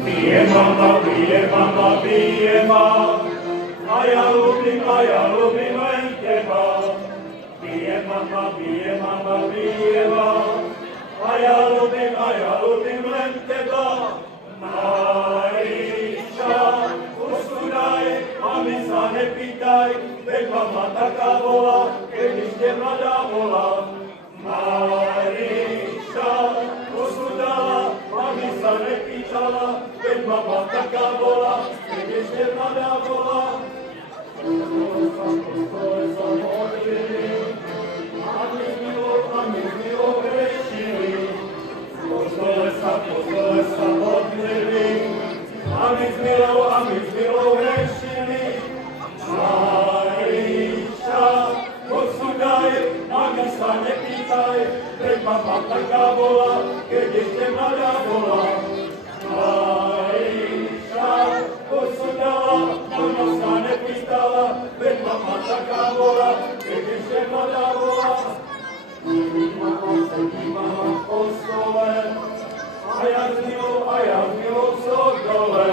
Bije mama, a ja ľúbim len teba. Bije mama, a ja ľúbim len teba. Maríša, usúdaj, mami sa nepýtaj, veď mama taká bola, keď ešte mladá bola. Maríša, usúdala, mami sa nepýtala, veď mama taká bola, keď ešte mladá bola. Postole sa modlili, a my z milou hrešili. Postole sa modlili, a my z milou hrešili. Maríša, posúdaj, mami sa nepýtaj, veď mama taká bola, keď ešte mladá bola. Maríša, posúdala, mama sa nepýtala, veď mama taká bola, keď ešte mladá bola. Sedí mama v postole, a ja z milou som dole.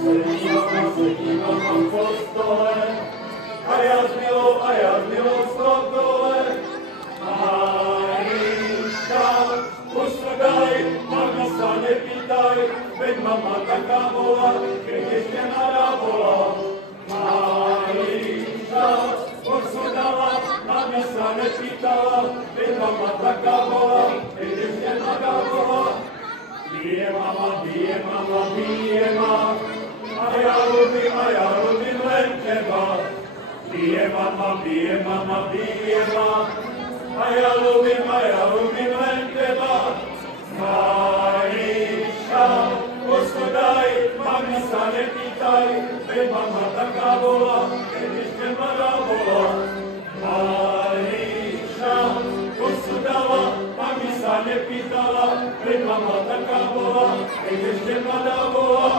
Sedí mama v postole, a ja z milou som dole. Maríška, posúdaj, mami sa nepýtaj, veď mama taká bola, keď ešte mladá bola. Maríša, posúdala, mami sa nepýtala, veď mama taká bola, keď ešte mladá bola. Bije mama, a ja ľúbim len teba. Bije mama, a ja ľúbim len teba. Maríša, posúdaj, mami sa nepýtaj, veď mama taká bola, keď ešte mladá bola. Maríša, posúdala, mami sa nepýtala, veď mama taká bola, keď ešte mladá bola.